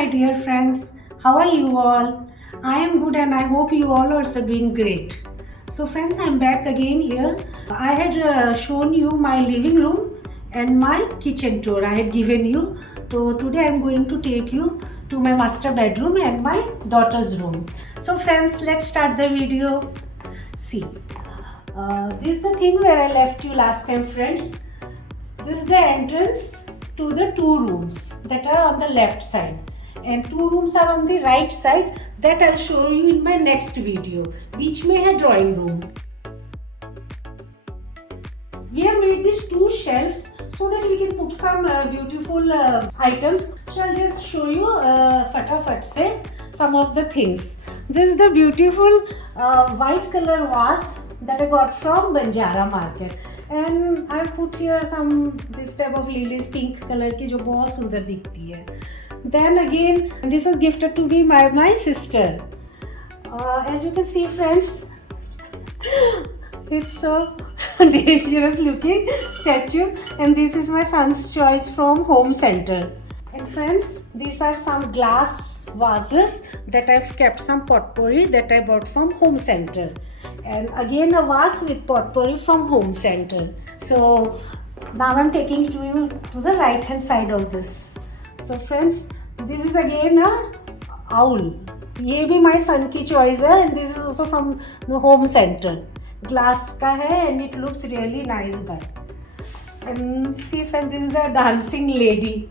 my dear friends. How are you all? I am good and I hope you all are also doing great. So, friends, I'm back again here. I had shown you my living room and my kitchen tour. I had given you. So, today I'm going to take you to my master bedroom and my daughter's room. So, friends, let's start the video. See, this is the thing where I left you last time, friends. This is the entrance to the two rooms that are on the left side, and two rooms are on the right side that I'll show you in my next video. बीच में है drawing room. We have made these two shelves so that we can put some beautiful items. So I'll just show you फटाफट से some of the things. This is the beautiful white color vase that I got from Banjara market. And I put here some this type of lilies pink color की जो बहुत सुंदर दिखती है. Then again, this was gifted to me by my sister. As you can see, friends, it's so dangerous looking statue, and this is my son's choice from Home Center. And friends, these are some glass vases that I've kept some potpourri that I bought from Home Center. And again a vase with potpourri from Home Center. So now I'm taking you to the right hand side of this. So friends, this is again a owl. ये भी my son की choice है, and this is also from the Home Center. Glass का है and it looks really nice but. And see friends, this is the dancing lady.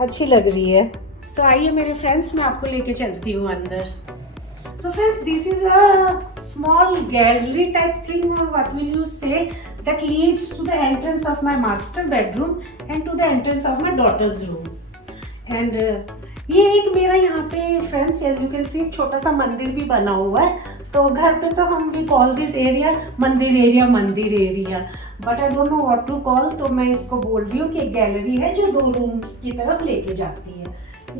अच्छी लग रही है. So आइए मेरे friends, मैं आपको लेके चलती हूँ अंदर. So friends, this is a small gallery type thing, or what will you say, that leads to the entrance of my master bedroom and to the entrance of my daughter's room. And ये एक मेरा यहाँ पे friends, as you can see, एक छोटा सा मंदिर भी बना हुआ है. तो घर पे तो हम भी call this area मंदिर area. But I don't know what to call, तो मैं इसको बोल रही हूँ कि एक गैलरी है जो दो rooms की तरफ लेके जाती है.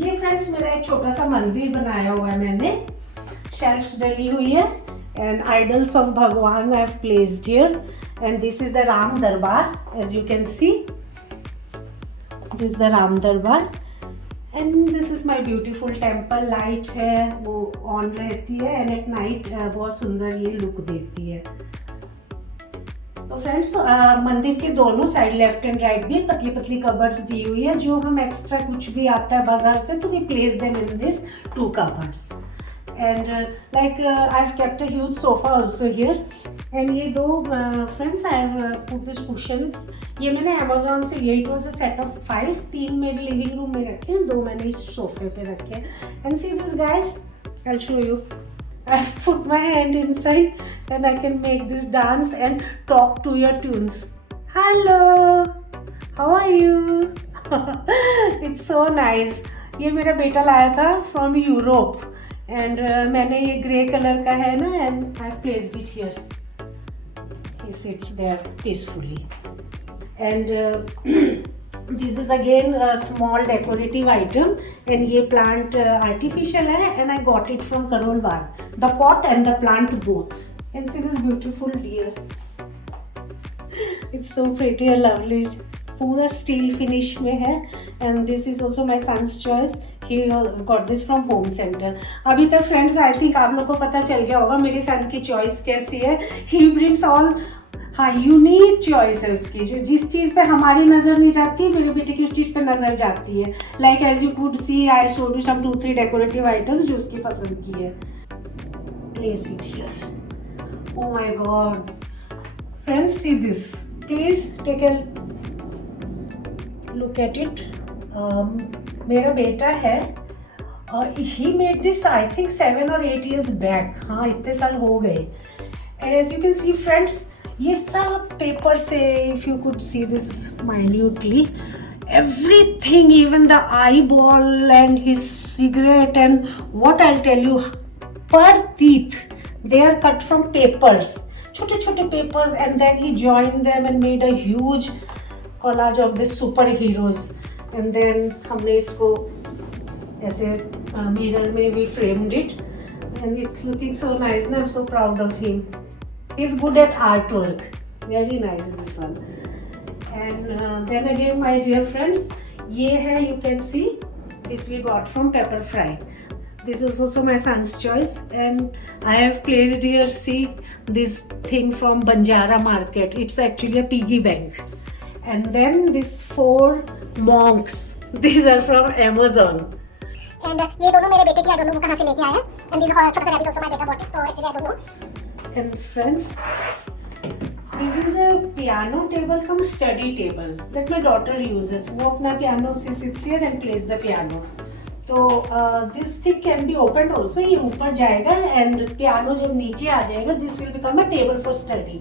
ये friends मेरा एक छोटा सा मंदिर बनाया हुआ है मैंने. Shelves डली हुई है and idols of Bhagwan I have placed here, and this is the Ram Darbar. As you can see, this is the Ram Darbar, and this is my beautiful temple. Light है वो on रहती है and at night बहुत सुंदर ये look देती है. तो फ्रेंड्स, मंदिर के दोनों साइड लेफ्ट एंड राइट भी पतली पतली कबर्ड्स दी हुई है. जो हम एक्स्ट्रा कुछ भी आता है बाजार से तो we place them in this two cupboards. And I've kept a huge sofa also here. And ये दो friends, I have put these cushions. ये मैंने Amazon से लिया. It was a set of 5. 3 मेरे living room में रखे हैं, 2 मैंने इस सोफे पे रखे हैं. And see this guys, I'll show you. I've put my hand inside and I can make this dance and talk to your tunes. Hello, how are you? It's so nice. ये मेरा बेटा लाया था from Europe. And मैंने ये grey colour का है ना, and I placed it here. He sits there peacefully. And this is again a small decorative item, and ये plant artificial है, and I got it from Karol Bagh. The pot and the plant both. And see this beautiful deer. It's so pretty and lovely. पूरा steel finish में है, and this is also my son's choice. He got this from Home Center. अभी तक friends I think आप लोग को पता चल गया होगा मेरे सन की चॉइस कैसी है. He brings all, हाँ, यूनिक चॉइस है उसकी. जो जिस चीज़ पे हमारी नज़र नहीं जाती, मेरे बेटे की उस चीज़ पे नज़र जाती है. Like as you could see, I showed you some 2-3 decorative items जो उसकी पसंद की है. Place it here. Oh my God, friends, see this. Please take a look at it. मेरा बेटा है, he made this I think 7 or 8 years back. हाँ, इतने साल हो गए. And as you can see friends, ये सब पेपर से, if you could see this minutely, everything, even the eyeball and his cigarette and what I'll tell you, per teeth, they are cut from papers, छोटे छोटे papers, and then he joined them and made a huge collage of the superheroes. And then हमने इसको ऐसे mirror में भी framed it, and it's looking so nice. I'm so proud of him. He's good at artwork. Very nice this one. And then again, my dear friends, ये है, you can see, This we got from Pepper Fry. This is also my son's choice, and I have placed here, see, this thing from Banjara Market. It's actually a piggy bank. And then these 4 monks. These are from Amazon. And ये दोनों मेरे बेटे के, I don't know वो कहाँ से लेके आए हैं. And these are छोटे से rabbit also my beta bought it. So actually I don't know. And friends, this is a piano table cum study table that my daughter uses. वो अपना piano से sits here and plays the piano. तो this thing can be opened also. ये ऊपर जाएगा and piano जब नीचे आ जाएगा, this will become a table for study.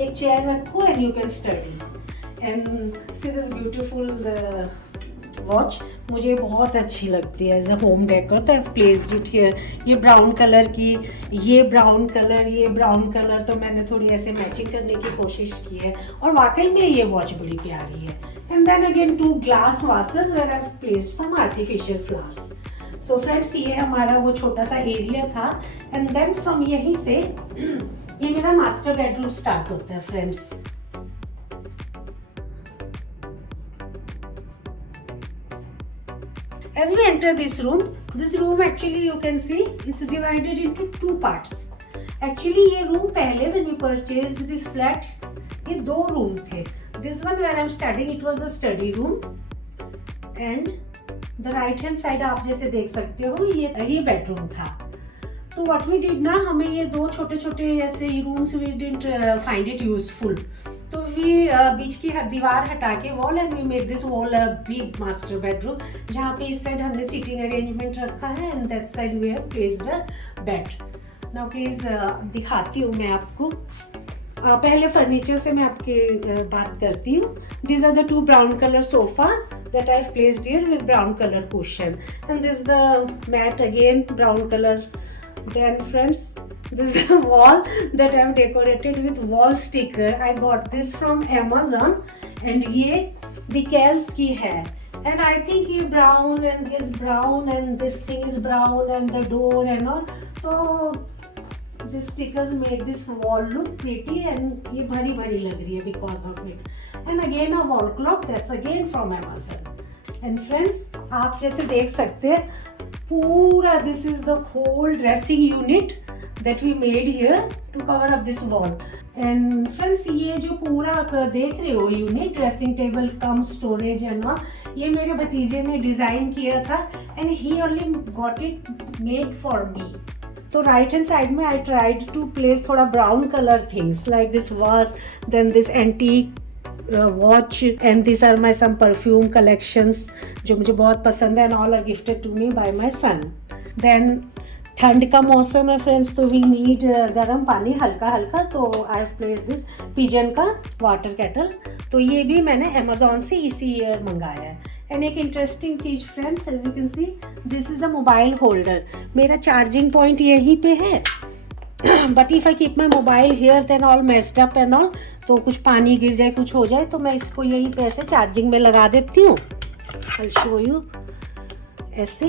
एक chair रखो and you can study. And see this beautiful watch. मुझे बहुत अच्छी लगती है एज अ होम डेकोर. तो I have placed it here. ये ब्राउन कलर की, ये ब्राउन कलर, तो मैंने थोड़ी ऐसे मैचिंग करने की कोशिश की है और वाकई में ये वॉच बड़ी प्यारी है. And then again 2 glass vases where I have placed some artificial flowers. So friends, ये हमारा वो छोटा सा एरिया था. एंड देन फ्रॉम यहीं से ये मेरा मास्टर बेडरूम स्टार्ट होता है friends. As we enter this room actually you can see it's divided into 2 parts. Actually ये room पहले when we purchased this flat, ये 2 room थे. This one where I'm studying, it was the study room, and the right hand side आप जैसे देख सकते हो ये bedroom था. तो what we did ना, हमें ये 2 छोटे ऐसे rooms we didn't find it useful. तो वी बीच की दीवार हटा के wall, and we made this wall a big master bedroom, जहाँ पे इस साइड हमने सीटिंग अरेंजमेंट रखा है and that side we have placed a bed. Now please दिखाती हूँ मैं आपको. पहले फर्नीचर से मैं आपके बात करती हूँ. These are the 2 brown colour sofa that I've placed here with brown color cushion, and this is the mat again brown color. Then friends, this is a wall that I have decorated with wall sticker. I got this from Amazon, and ये decals की है. And I think ये brown and this brown and this thing is brown and the door and all. So these stickers made this wall look pretty, and ये भरी भरी लग रही है because of it. And again a wall clock, that's again from Amazon. And friends, आप जैसे देख सकते हैं पूरा this is the whole dressing unit that we made here to cover up this wall. And friends, ये जो पूरा आप देख रहे हो unit, dressing table cum storage and all, ये मेरे भतीजे ने डिज़ाइन किया था and he only got it made for me. तो राइट हैंड साइड में आई ट्राइड टू प्लेस थोड़ा brown colour things like this was, then this antique watch, and these are my some perfume collections जो मुझे बहुत पसंद है, and all are gifted to me by my son. Then ठंड का मौसम है फ्रेंड्स, तो वी नीड गर्म पानी हल्का हल्का, तो I have place this pigeon का वाटर केटल. तो ये भी मैंने अमेजोन से इसी ईयर मंगाया है. एंड एक इंटरेस्टिंग चीज़ friends, as you can see this is a mobile holder. मेरा चार्जिंग पॉइंट यहीं पे है, but if I keep my mobile here then all messed up and all, तो कुछ पानी गिर जाए कुछ हो जाए तो मैं इसको यहीं पे ऐसे चार्जिंग में लगा देती हूँ. आई शो यू ऐसे,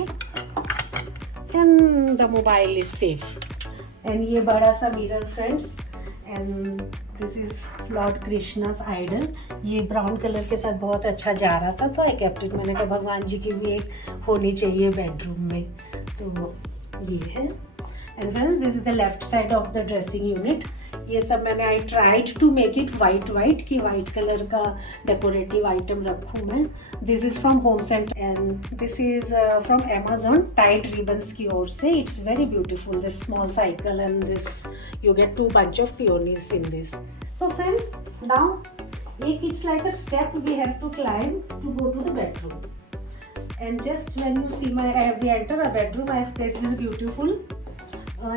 and the mobile is safe. And ये बड़ा सा mirror friends, and this is lord Krishna's idol. ये ब्राउन कलर के साथ बहुत अच्छा जा रहा था, तो आई केप्ट इट. मैंने कहा भगवान जी की भी एक होनी चाहिए बेडरूम में, तो ये है. And friends, this is the left side of the dressing unit. ये सब मैंने I tried to make it white कि वाइट कलर का डेकोरेटिव आइटम रखूँ मैं. This is from home centre and this is from Amazon, tight ribbons की ओर से. It's very beautiful, this small cycle and this you get 2 bunch of peonies in this. So friends, now it's like a step we have to climb to go to the bedroom. And just when you see we enter a bedroom, I have placed this beautiful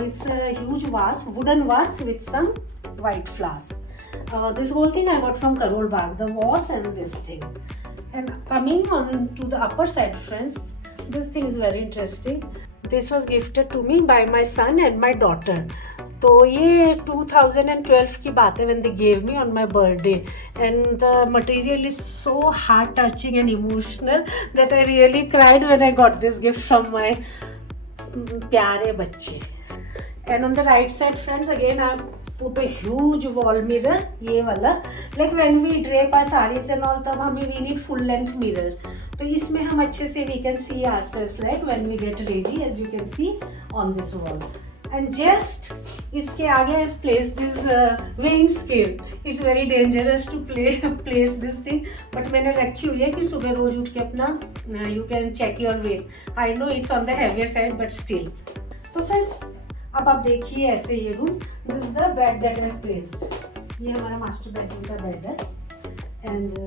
it's a huge vase, wooden vase with some white flowers. This whole thing I got from Karol Bagh, the vase and this thing. And coming on to the upper side friends, this thing is very interesting. This was gifted to me by my son and my daughter. तो ये 2012 की बात है when they gave me on my birthday, and the material is so heart touching and emotional that I really cried when I got this gift from my प्यारे बच्चे. And on the right side friends, again I have ऊपर huge wall mirror, ये वाला, like when we drape our saris and all, तब हमें we need full length mirror, तो इसमें हम अच्छे से we can see ourselves like when we get ready, as you can see on this wall. And just इसके आगे I place this weighing scale. It's very dangerous to place this thing, but मैंने रखी हुई है कि सुबह रोज उठ के अपना you can check your weight. I know it's on the heavier side but still. तो फ्रेंड्स अब आप देखिए ऐसे ये room. This is the bed that I placed. ये हमारा मास्टर बेडरूम का बेड है. And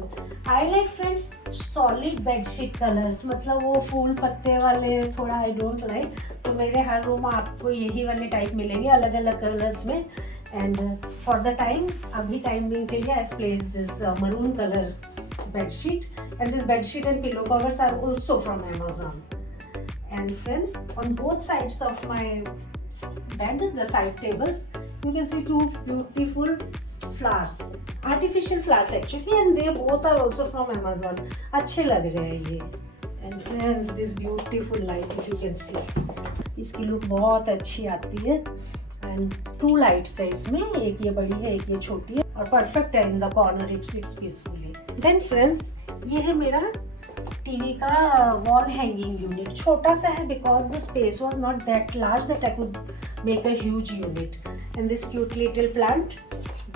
I like friends solid bedsheet colours, मतलब वो फूल पत्ते वाले थोड़ा आई डोंट लाइक. तो मेरे हर रूम में आपको यही वाले टाइप मिलेंगे अलग अलग कलर्स में. एंड फॉर द टाइम, अभी टाइम बिंग के लिए आई place this maroon colour bedsheet, and this bedsheet and pillow covers are also from Amazon. And friends, on both sides of my bed, the side tables, you can see two beautiful flowers, artificial flowers actually, and they both are also from Amazon. अच्छे लग रहे हैं ये. And friends, this beautiful light, if you can see, इसकी look बहुत अच्छी आती है. एंड 2 लाइट्स है इसमें, एक ये बड़ी है एक ये छोटी है, और परफेक्ट है in the corner. It sits peacefully. Then friends, ये है मेरा टीवी का वॉल हैंगिंग यूनिट. छोटा सा है because the space was not that large that I could make a huge unit. And this cute little plant,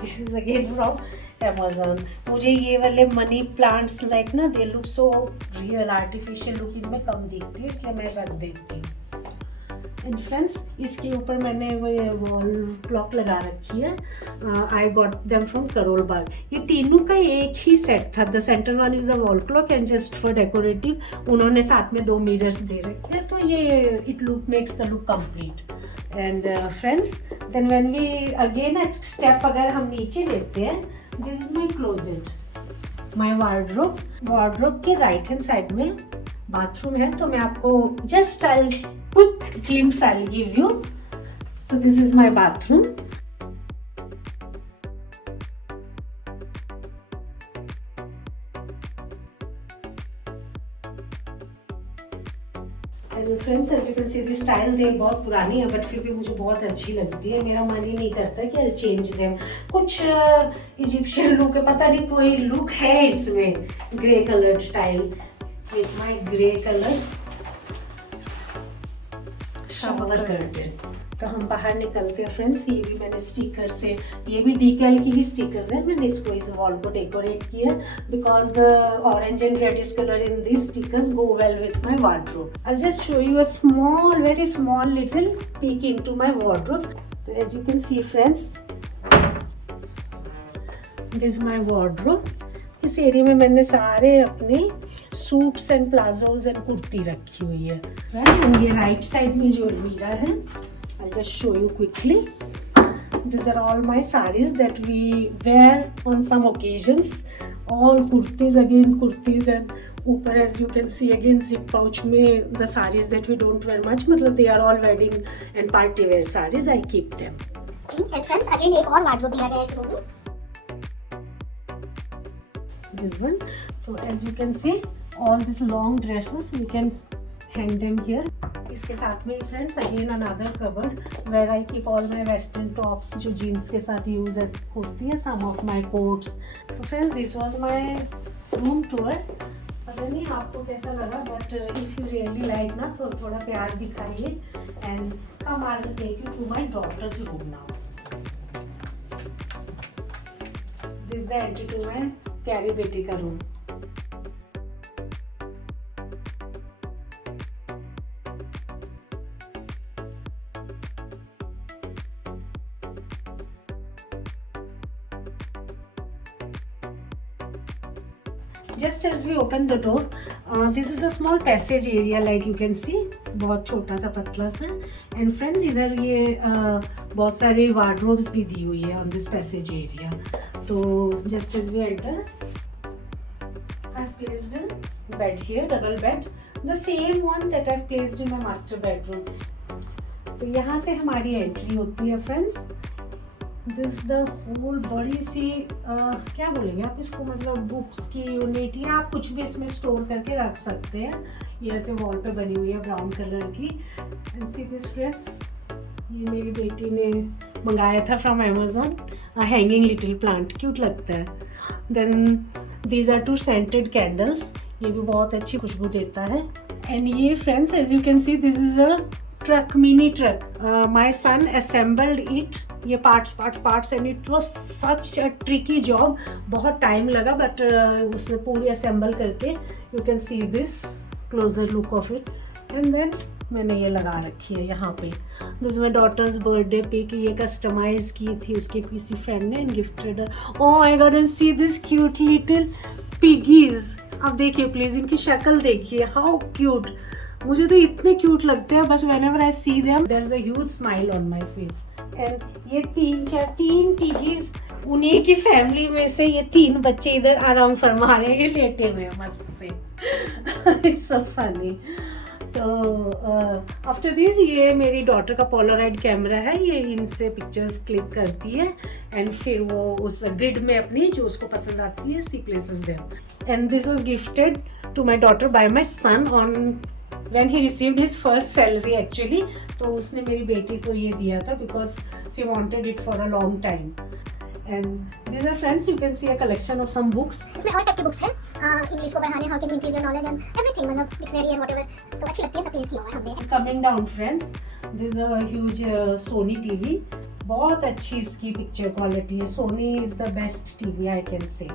this is again from Amazon. मुझे ये वाले मनी प्लांट्स लाइक ना, they look so real, artificial look इनमें कम दिखती है, इसलिए मैं रख देती हूँ. एंड फ्रेंड्स, इसके ऊपर मैंने वो वॉल क्लॉक लगा रखी है. I got them from Karol Bagh. ये तीनों का एक ही सेट था. The centre one is the wall clock and just for decorative उन्होंने साथ में 2 मिरर्स दे रखे हैं, तो ये it look makes the look complete. And friends, then when we again at step अगर हम नीचे लेते हैं, this is my closet, my wardrobe के राइट हैंड साइड में बाथरूम है. तो मैं आपको just I quick glimpse I give you. So this is my bathroom. Friends, as you can see this tile they बहुत पुरानी है, बट फिर भी मुझे बहुत अच्छी लगती है. मेरा मन ही नहीं करता कि आई चेंज देम. कुछ इजिप्शियन लुक है, पता नहीं कोई लुक है इसमें. Grey coloured tile with my grey color shower curtain. तो हम बाहर निकलते हैं फ्रेंड्स. ये भी मैंने स्टिकर से, ये भी डीकेल की ही स्टिकर्स है. मैंने इसको इस वॉल को डेकोरेट किया because the orange and reddish colour in this stickers go well with my wardrobe. I just show you a small, very small little peek into my wardrobe. तो as you can see friends, this is my wardrobe. इस area में मैंने सारे अपने suits and palazzos and kurti रखी हुई है. And ये राइट साइड में जो मिरर है, I just show you quickly. This are all my saris that we wear on some occasions. All kurtis, again kurtis. And ऊपर as you can see again zip pouch में the saris that we don't wear much, मतलब they are all wedding and party wear saris. I keep them. And friends, again एक और wardrobe दिया गया है इस room में. This one. So as you can see, all these long dresses you can hang them here. इसके साथ में friends again another cupboard where I keep all my western tops जो जीन्स के साथ यूज होती है, some of my coats. तो friends, this was my room tour. पता नहीं आपको कैसा लगा, but if you really like ना, तो थोड़ा प्यार दिखाइए. And come, I will take you to my daughter's room now. This is the entry to my प्यारी बेटी का room. Just as we open the door, this is a small passage area like you can see. बहुत छोटा सा पतला सा. And friends, इधर ये बहुत सारे वार्डरोब्स भी दी हुई है on this passage area. तो just as we enter, I've placed a bed here, double bed, the same one that I've placed in my master bedroom. तो यहाँ से हमारी एंट्री होती है फ्रेंड्स. दिस द होल बड़ी सी क्या बोलेंगे आप इसको, मतलब बुक्स की यूनिट, या आप कुछ भी इसमें स्टोर करके रख सकते हैं. ये ऐसे वॉल पे बनी हुई है ब्राउन कलर की. एंड सी दिस फ्रेंड्स, ये मेरी बेटी ने मंगाया था from Amazon, hanging little plant, cute लगता है। Then these are 2 scented candles, ये भी बहुत अच्छी खुशबू देता है। एंड ये friends as you can see this is a truck, mini truck. My son assembled it, ये parts and it was such a tricky job, बहुत टाइम लगा बट उसने पूरी असेंबल करके, you can see this closer look of it. And then मैंने ये लगा रखी है यहाँ पे। This my daughter's birthday pic, ये कस्टमाइज की थी उसके किसी फ्रेंड ने and gifted. Oh my god, and see this cute little piggies. अब देखिए प्लीज, इनकी शक्ल देखिए, हाउ क्यूट। मुझे तो इतने क्यूट लगते हैं, बस whenever I see them there is a huge smile on my face. And ये 3 पिगीज, उन्हीं की फैमिली में से ये 3 बच्चे इधर आराम फरमा रहे हैं, लेटे हुए हैं मस्त से। It's so funny. तो आफ्टर दिस ये मेरी डॉटर का पोलराइड कैमरा है, ये इनसे पिक्चर्स क्लिक करती है एंड फिर वो उस ग्रिड में अपनी जो उसको पसंद आती है she places them. And this was gifted to my daughter by my son on when he received his first salary actually. तो उसने मेरी बेटी को ये दिया था because she wanted it for a long time. And these are friends, you can see a collection of some books. इसमें और टाइप की बुक्स हैं, इंग्लिश को बढ़ाने, how can increase your knowledge and everything, मतलब डिक्शनरी एंड व्हाटएवर, तो अच्छी लगती है, सब पेज किया हुआ है हमने। Coming down friends, this is a huge Sony TV, बहुत अच्छी इसकी पिक्चर क्वालिटी है। Sony is the best TV I can say.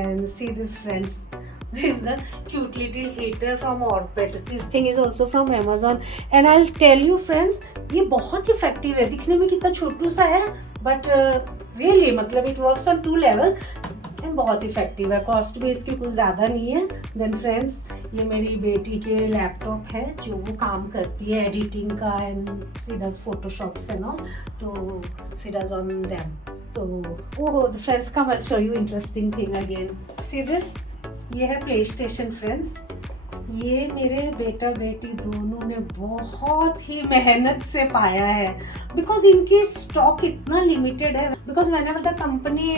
And see this friends, this is the cute little heater from Orpet. This thing is also from Amazon and I'll tell you friends, ये बहुत effective है। दिखने में कितना छोटू सा है but really मतलब it works on 2 level and बहुत इफेक्टिव है। कॉस्ट भी इसकी कुछ ज़्यादा नहीं है। देन फ्रेंड्स ये मेरी बेटी के लैपटॉप है जो वो काम करती है एडिटिंग का and she does photoshops and all, तो सी डज ऑन देम। तो वो friends come I show you interesting thing again. See this, ये है प्ले स्टेशन फ्रेंड्स। ये मेरे बेटा बेटी दोनों ने बहुत ही मेहनत से पाया है बिकॉज इनकी स्टॉक इतना लिमिटेड है। Because whenever the company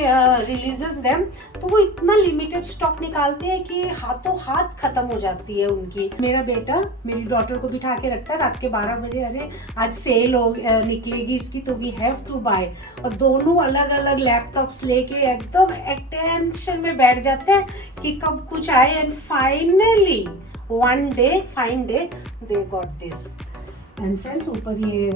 releases them तो वो इतना लिमिटेड स्टॉक निकालते हैं कि हाथों हाथ खत्म हो जाती है उनकी। मेरा बेटा मेरी डॉटर को बिठा के रखता है रात के 12 बजे, अरे आज सेल हो निकलेगी इसकी तो वी हैव टू बाय, और दोनों अलग अलग लैपटॉप्स लेके एकदम टेंशन में बैठ जाते हैं कि कब कुछ आए। And finally one day, fine day, they got this. And friends ऊपर ये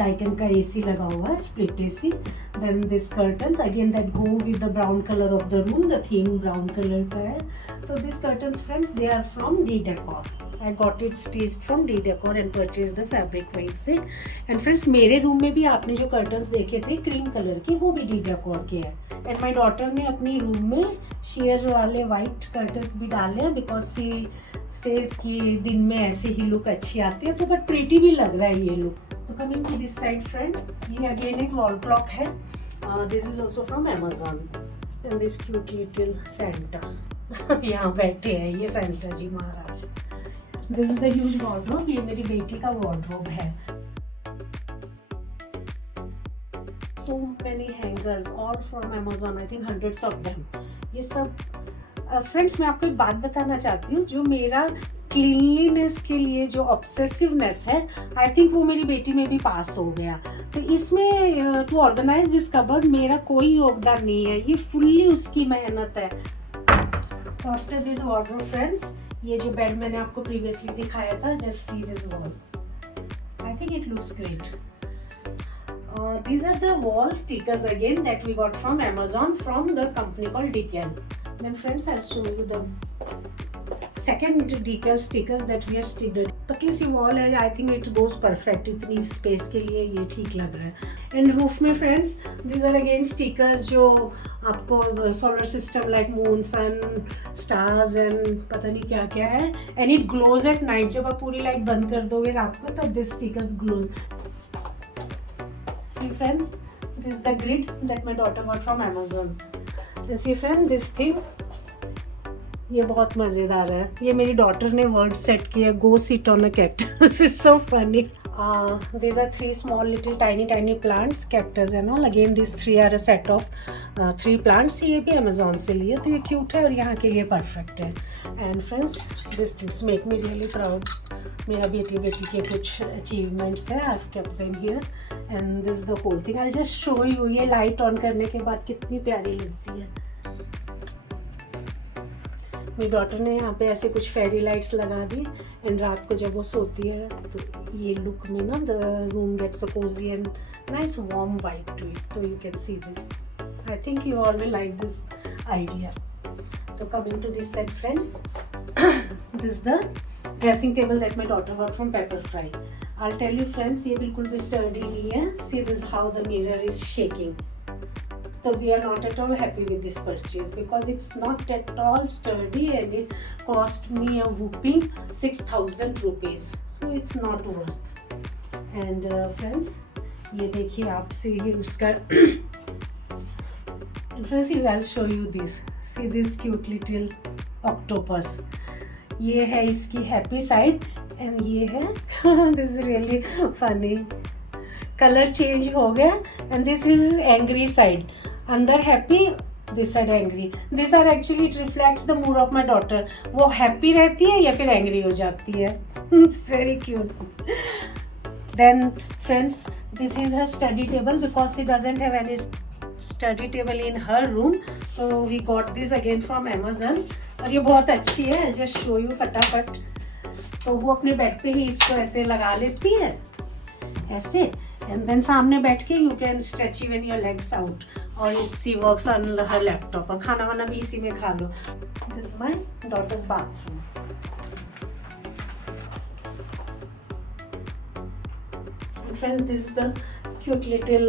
Daikin का AC लगा हुआ है, split AC. Then this curtains again that go with the brown color of the room, the theme brown color का है। So these curtains friends they are from D Decor. I got it stitched from D Decor and purchased the fabric वहीं से। And friends मेरे room में भी आपने जो curtains देखे थे क्रीम कलर के वो भी D Decor के हैं। And my daughter ने अपनी रूम में शेयर वाले वाइट कर्टन्स भी डाले हैं बिकॉज सी सेज कि दिन में ऐसे ही लुक अच्छी आती है, तो बट प्रीटी भी लग रहा है ये लुक। तो coming to this side friend, ये अगेन एक वॉल क्लॉक है। This is also from Amazon and this cute little Santa यहाँ बैठे हैं ये सेंटा जी महाराज। This is the huge wardrobe, ये मेरी बेटी का वार्डरोब है। So many hangers all from Amazon, I think hundreds of them. ये सब फ्रेंड्स मैं आपको एक बात बताना चाहती हूँ, जो मेरा क्लीनलीनेस के लिए जो ऑब्सेसिवनेस है आई थिंक वो मेरी बेटी में भी पास हो गया। तो इसमें टू ऑर्गेनाइज दिस कबर्ड मेरा कोई योगदान नहीं है, ये फुल्ली उसकी मेहनत है। आफ्टर दिस वार्डरोब फ्रेंड्स, ये जो बेड मैंने आपको प्रीवियसली दिखाया था, just see this wall, I think it looks great. These are the wall stickers again that we got from Amazon from the company called Decal. Then friends, I'll show you the second Decal stickers that we are sticked. पतली सी wall है, I think it goes perfect, इतनी space के लिए ये ठीक लग रहा है। एंड रूफ में friends these are again stickers जो आपको solar system like moon sun stars and पता नहीं क्या क्या है। And it glows at night, जब आप पूरी लाइट बंद कर दोगे रात को तब this stickers glows. See friends, this is the grid that my daughter got from Amazon. And see friend, this thing, ये बहुत मज़ेदार है। ये मेरी डॉटर ने वर्ड सेट किया, go sit on a cactus, it's so funny. These are 3 small little tiny plants, cactus and all. Again these 3 are a set of 3 plants. ये भी Amazon से लिए, तो ये क्यूट है और यहाँ के लिए परफेक्ट है। And friends, this things make me really proud मेरा बेटी के कुछ अचीवमेंट्स हैं, I have kept them here and this the whole thing. I just show you, ये लाइट ऑन करने के बाद कितनी प्यारी लगती है। मेरी डॉटर ने यहाँ पे ऐसे कुछ फेरी लाइट्स लगा दी एंड रात को जब वो सोती है तो ये लुक में ना the room gets a cosy and nice warm vibe to it. तो you can see this, I think you all will like this idea. तो coming to this set friends, this the dressing table that my daughter got from Pepperfry. I tell you friends, ये बिल्कुल भी sturdy नहीं है। See this how the mirror is shaking. So we are not at all happy with this purchase because it's not at all sturdy and it cost me a whopping 6,000 rupees. So it's not worth. And friends, ये देखिए आपसे ये उसका friends, I'll show you this. See this cute little octopus. ये है इसकी happy side and ये है this is really funny. Colour change हो गया and this is angry side. अंदर happy, this side angry. This are actually it reflects the mood of my daughter. वो happy रहती है या फिर एंग्री हो जाती है। It's very cute. Then friends, this is her study table because she doesn't have any study table in her room, तो we got this again from Amazon और ये बहुत अच्छी है। आई जस्ट शो यू फटाफट। तो वो अपने बेड पे ही इसको ऐसे लगा लेती है ऐसे एंड देन सामने बैठ के you can stretch even your legs out और she works on her laptop और खाना वाना भी इसी में खा लो। This my daughter's bathroom. Friends, this is the cute little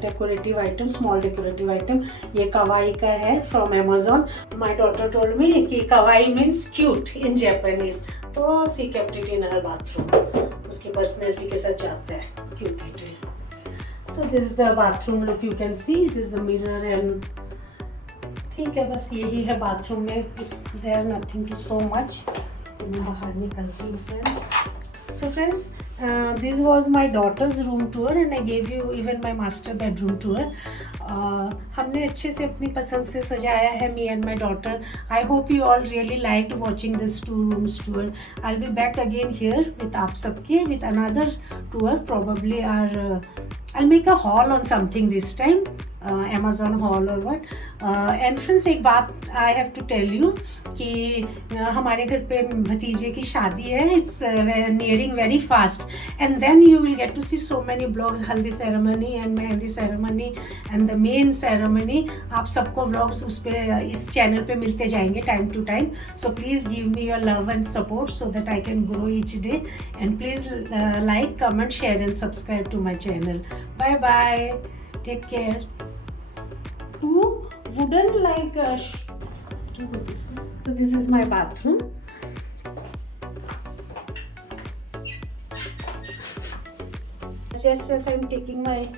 decorative item, small decorative item. ये कवाई का है from Amazon. My daughter told me कि kawaii means cute in Japanese, तो she kept it in her bathroom. उसकी personality के साथ जाता है क्यूट लिटिल। तो this is the bathroom look, you can see this the mirror and ठीक है, बस यही है बाथरूम में। It's there nothing to so much. तो मैं बाहर निकलती हूँ friends. So friends, this was my daughter's room tour and I gave you even my master bedroom tour. हमने अच्छे से अपनी पसंद से सजाया है, me and my daughter. I hope you all really liked watching this 2 rooms tour. I'll be back again here with आप सबके with another tour. Probably I'll make a haul on something this time. Amazon haul or what. And friends, एक बात I have to tell you कि हमारे घर पे भतीजे की शादी है. It's nearing very fast and then you will get to see so many vlogs, हल्दी ceremony and mehndi ceremony and the main ceremony. आप सबको vlogs उस पे इस चैनल पे मिलते जाएंगे time to time. So please give me your love and support so that I can grow each day. And please like, comment, share and subscribe to my channel. Bye bye. Take care. Two wooden like so this is my bathroom. Just as I'm taking my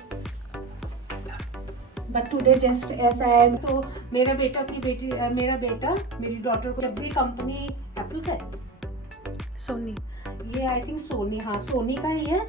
but today just as I am. तो मेरा बेटा मेरी daughter को जब भी company Apple का है सोनी, ये आई थिंक सोनी, हाँ सोनी का ही है।